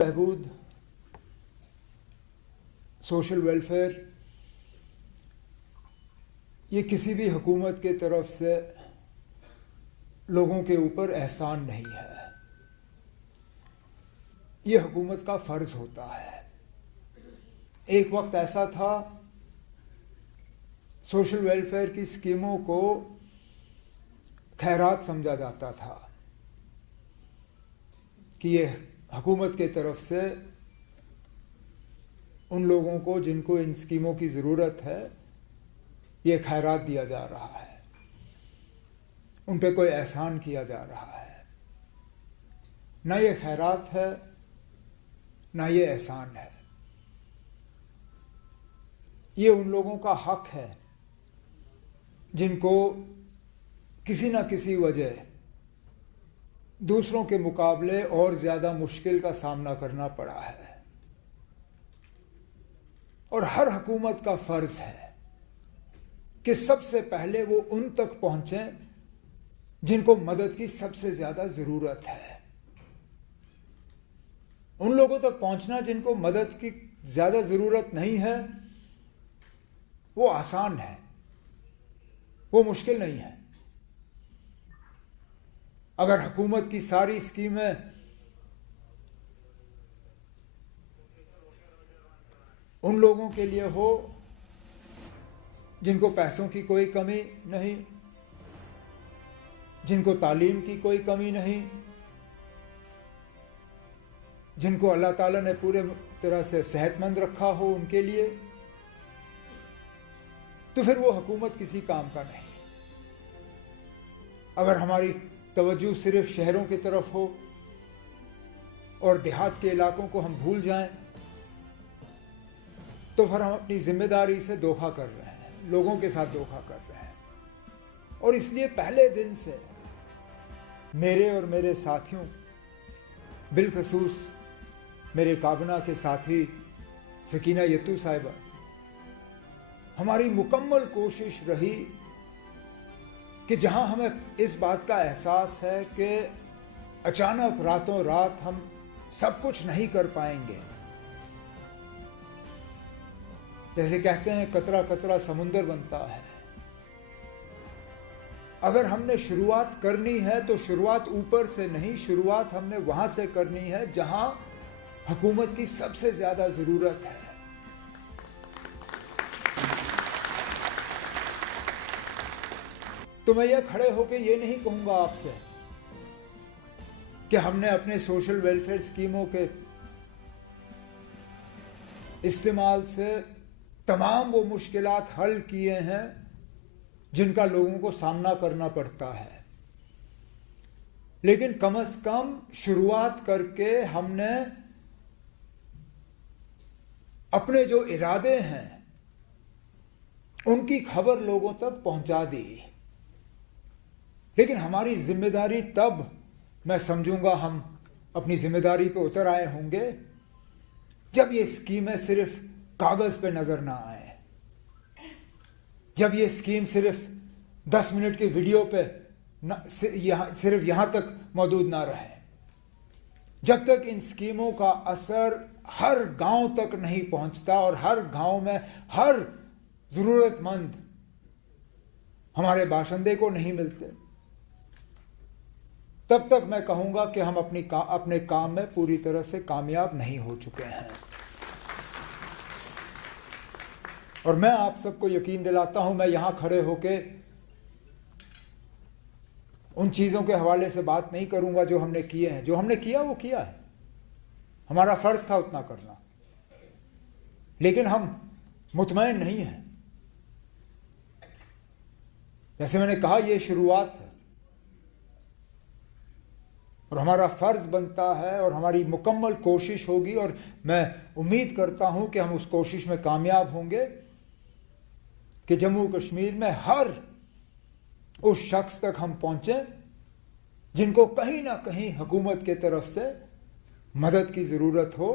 बहबूद, social welfare, ये किसी भी हुकूमत के तरफ से लोगों के ऊपर एहसान नहीं है। ये हुकूमत का फ़र्ज़ होता है। एक वक्त ऐसा था, सोशल वेलफेयर की स्कीमों को खैरात समझा जाता था कि ये हुकूमत के तरफ से उन लोगों को जिनको इन स्कीमों की ज़रूरत है ये खैरात दिया जा रहा है, उन पे कोई एहसान किया जा रहा है। ना ये खैरात है, ना ये एहसान है। ये उन लोगों का हक है जिनको किसी न किसी वजह दूसरों के मुकाबले और ज़्यादा मुश्किल का सामना करना पड़ा है। और हर हुकूमत का फ़र्ज़ है कि सबसे पहले वो उन तक पहुँचें जिनको मदद की सबसे ज़्यादा ज़रूरत है। उन लोगों तक पहुँचना जिनको मदद की ज़्यादा ज़रूरत नहीं है वो आसान है, वो मुश्किल नहीं है। अगर हुकूमत की सारी स्कीमें उन लोगों के लिए हो जिनको पैसों की कोई कमी नहीं, जिनको तालीम की कोई कमी नहीं, जिनको अल्लाह ताला ने पूरे तरह से सेहतमंद रखा हो उनके लिए, तो फिर वो हुकूमत किसी काम का नहीं। अगर हमारी तवज्जो सिर्फ शहरों की तरफ हो और देहात के इलाकों को हम भूल जाएं, तो फिर हम अपनी जिम्मेदारी से धोखा कर रहे हैं, लोगों के साथ धोखा कर रहे हैं। और इसलिए पहले दिन से मेरे और मेरे साथियों, बिलखसूस मेरे काबना के साथी सकीना यत्तू साहिबा, हमारी मुकम्मल कोशिश रही कि जहां हमें इस बात का एहसास है कि अचानक रातों रात हम सब कुछ नहीं कर पाएंगे, जैसे कहते हैं कतरा कतरा समुंदर बनता है। अगर हमने शुरुआत करनी है तो शुरुआत ऊपर से नहीं, शुरुआत हमने वहां से करनी है जहां हुकूमत की सबसे ज्यादा जरूरत है। तो मैं ये खड़े होकर ये नहीं कहूंगा आपसे कि हमने अपने सोशल वेलफेयर स्कीमों के इस्तेमाल से तमाम वो मुश्किलात हल किए हैं जिनका लोगों को सामना करना पड़ता है, लेकिन कम से कम शुरुआत करके हमने अपने जो इरादे हैं उनकी खबर लोगों तक पहुंचा दी। लेकिन हमारी जिम्मेदारी तब मैं समझूंगा हम अपनी जिम्मेदारी पे उतर आए होंगे जब ये स्कीमें सिर्फ कागज पे नजर ना आए, जब ये स्कीम सिर्फ 10 मिनट की वीडियो पे सिर्फ यहां तक मौजूद ना रहे, जब तक इन स्कीमों का असर हर गांव तक नहीं पहुंचता और हर गांव में हर जरूरतमंद हमारे बाशिंदे को नहीं मिलते, तब तक मैं कहूंगा कि हम अपने काम में पूरी तरह से कामयाब नहीं हो चुके हैं। और मैं आप सबको यकीन दिलाता हूं, मैं यहां खड़े होके उन चीजों के हवाले से बात नहीं करूंगा जो हमने किए हैं। जो हमने किया वो किया है, हमारा फर्ज था उतना करना, लेकिन हम मुतमईन नहीं हैं। जैसे मैंने कहा, यह शुरुआत है और हमारा फर्ज बनता है और हमारी मुकम्मल कोशिश होगी, और मैं उम्मीद करता हूं कि हम उस कोशिश में कामयाब होंगे कि जम्मू कश्मीर में हर उस शख्स तक हम पहुंचे जिनको कहीं ना कहीं हुकूमत के तरफ से मदद की ज़रूरत हो,